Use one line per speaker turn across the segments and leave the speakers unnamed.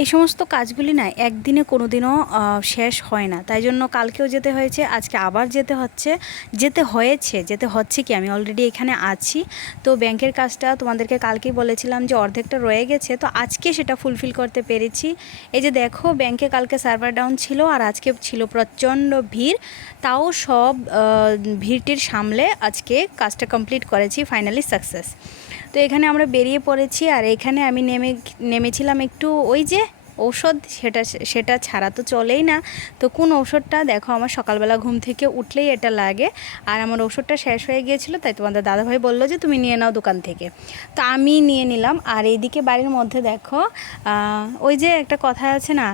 এই সমস্ত কাজগুলি না একদিনে কোনো দিনও শেষ হয় না। তাই জন্য কালকেও যেতে হয়েছে, আজকে আবার যেতে হচ্ছে। যেতে হয়েছে, যেতে হচ্ছে কি? আমি অলরেডি এখানে আছি। তো ব্যাংকের কাজটা তোমাদেরকে কালকেই বলেছিলাম যে অর্ধেকটা রয়ে গেছে। তো আজকে সেটা ফুলফিল করতে পেরেছি। এই যে দেখো, ব্যাংকে কালকে সার্ভার ডাউন ছিল আর আজকে ছিল প্রচণ্ড ভিড়। তাও সব ভিড়টির সামলে আজকে কাজটা কমপ্লিট করেছি ফাইনালি সাকসেস তো এখানে আমরা বেরিয়ে পড়েছি আর এখানে আমি নেমে, নেমেছিলাম একটু ওই যে ঔষধ সেটা সেটা ছাড়া তো চলেই না। তো কোন ঔষধটা দেখো, আমার সকালবেলা ঘুম থেকে উঠলেই এটা লাগে। আর আমার ওষুধটা শেষ হয়ে গিয়েছিল, তাই তোমাদের দাদাভাই বলল যে, তুমি নিয়ে নাও দোকান থেকে। তো আমি নিয়ে নিলাম। আর এইদিকে বাড়ির মধ্যে দেখো ওই যে একটা কথা আছে না,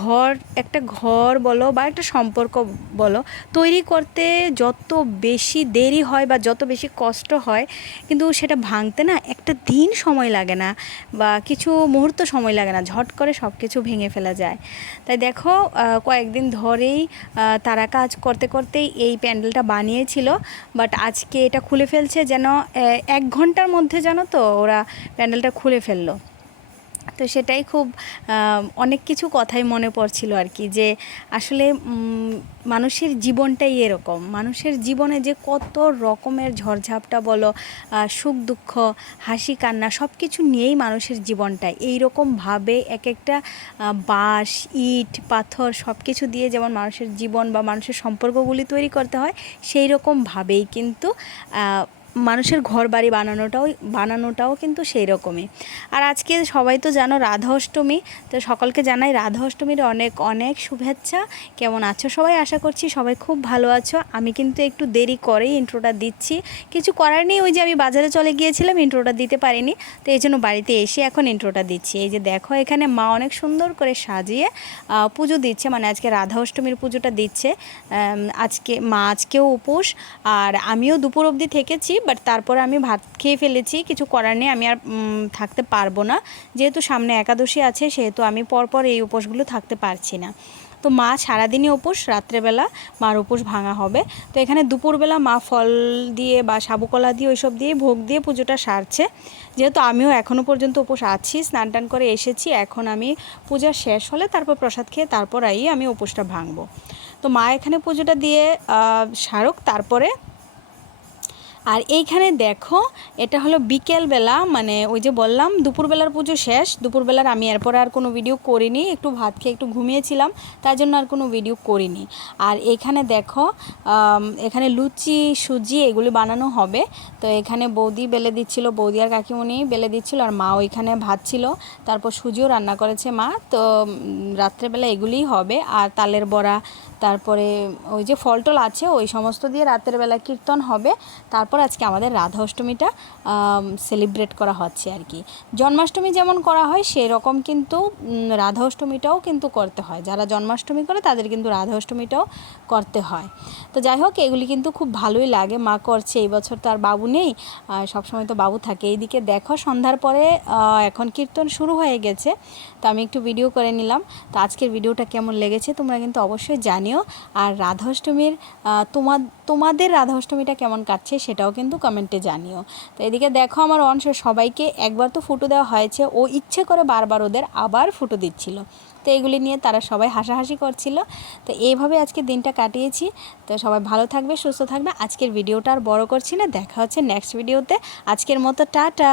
ঘর, একটা ঘর বলো বা একটা সম্পর্ক বলো, তৈরি করতে যত বেশি দেরি হয় বা যত বেশি কষ্ট হয়, কিন্তু সেটা ভাঙতে না একটা দিন সময় লাগে না বা কিছু মুহূর্ত সময় লাগে না। ঝট করে সব কিছু ভেঙে ফেলা যায়। তাই দেখো কয়েকদিন ধরেই তারা কাজ করতে করতেই এই প্যান্ডেলটা বানিয়েছিল। বাট আজকে এটা খুলে ফেলছে যেন এক ঘণ্টার মধ্যে জানো তো ওরা প্যান্ডেলটা খুলে ফেলল। তো সেটাই খুব অনেক কিছু কথাই মনে পড়ছিল আর কি যে আসলে মানুষের জীবনটাই এরকম। মানুষের জীবনে যে কত রকমের ঝড়ঝাপটা বলো সুখ দুঃখ, হাসি কান্না সব কিছু নিয়েই মানুষের জীবনটাই এই রকমভাবে এক একটা বাঁশ, ইট, পাথর সব কিছু দিয়ে যেমন মানুষের জীবন বা মানুষের সম্পর্কগুলি তৈরি করতে হয় সেই রকমভাবেই কিন্তু মানুষের ঘর বাড়ি বানানোটাও বানানোটাও কিন্তু সেই রকমই আর আজকে সবাই তো জানো রাধা অষ্টমী তো সকলকে জানাই রাধা অষ্টমীর অনেক অনেক শুভেচ্ছা। কেমন আছো সবাই? আশা করছি সবাই খুব ভালো আছো। আমি কিন্তু একটু দেরি করেই ইন্ট্রোটা দিচ্ছি। কিছু করার নেই, ওই যে আমি বাজারে চলে গিয়েছিলাম ইন্ট্রোটা দিতে পারিনি। তো এই জন্য বাড়িতে এসে এখন ইন্ট্রোটা দিচ্ছি। এই যে দেখো, এখানে মা অনেক সুন্দর করে সাজিয়ে পুজো দিচ্ছে। মানে আজকে রাধা অষ্টমীর পুজোটা দিচ্ছে। আজকে, মা আজকেও উপোস। আর আমিও দুপুর অবধি থেকেছি। বাট তারপর আমি ভাত খেয়ে ফেলেছি, কিছু করার নেই, আমি আর থাকতে পারব না। যেহেতু সামনে একাদশী আছে, সেহেতু আমি পরপর এই উপোসগুলো থাকতে পারছি না। তো মা সারাদিনই উপোস, রাত্রেবেলা মার উপোস ভাঙা হবে। তো এখানে দুপুরবেলা মা ফল দিয়ে বা সাবুকলা দিয়ে, ওইসব দিয়ে ভোগ দিয়ে পুজোটা সারছে। যেহেতু আমিও এখনও পর্যন্ত উপোস আছি, স্নান টান করে এসেছি, এখন আমি পূজা শেষ হলে তারপর প্রসাদ খেয়ে তারপর আই আমি উপোসটা ভাঙবো। তো মা এখানে পুজোটা দিয়ে সারুক, তারপরে আর এইখানে দেখো, এটা হলো বিকেলবেলা মানে ওই যে বললাম, দুপুরবেলার পুজো শেষ। দুপুরবেলার আমি এরপর আর কোনো ভিডিও করিনি, একটু ভাত খেয়ে একটু ঘুমিয়েছিলাম, তার জন্য আর কোনো ভিডিও করিনি। আর এখানে দেখো এখানে লুচি, সুজি এগুলি বানানো হবে। তো এখানে বৌদি বেলে দিচ্ছিল, বৌদি আর কাকিমণি বেলে দিচ্ছিল, আর মা ওইখানে ভাত ছিল। তারপর সুজিও রান্না করেছে মা। তো রাত্রেবেলা এগুলিই হবে। আর তালের বড়া তারপরে ওই যে ফল টল আছে, ওই সমস্ত দিয়ে রাতের বেলা কীর্তন হবে। তারপর আজকে আমাদের রাধা অষ্টমীটা সেলিব্রেট করা হচ্ছে আর কি। জন্মাষ্টমী যেমন করা হয় সেই রকম কিন্তু রাধা অষ্টমীটাও কিন্তু করতে হয়। যারা জন্মাষ্টমী করে, তাদের কিন্তু রাধা অষ্টমীটাও করতে হয়। তো যাই হোক, এগুলি কিন্তু খুব ভালোই লাগে। মা করছে, এই বছর তো আর বাবু নেই। সবসময় তো বাবু থাকে। এইদিকে দেখো, সন্ধ্যার পরে এখন কীর্তন শুরু হয়ে গেছে। তো আমি একটু ভিডিও করে নিলাম। তো আজকের ভিডিওটা কেমন লেগেছে, তোমরা কিন্তু অবশ্যই জানিও। আর রাধা অষ্টমীর তোমার তোমাদের রাধা অষ্টমীটা কেমন কাটছে সেটাও কিন্তু কমেন্টে জানিও। তো এদিকে দেখো আমার অংশ সবাইকে একবার তো ফুটো দেওয়া হয়েছে। ও ইচ্ছে করে বারবার ওদের আবার ফুটো দিচ্ছিল। তো এগুলি নিয়ে তারা সবাই হাসাহাসি করছিল। তো এইভাবে আজকে দিনটা কাটিয়েছি। তো সবাই ভালো থাকবে, সুস্থ থাকবে। আজকের ভিডিওটা আর বড় করছি না। দেখা হচ্ছে নেক্সট ভিডিওতে আজকের মতো, টাটা!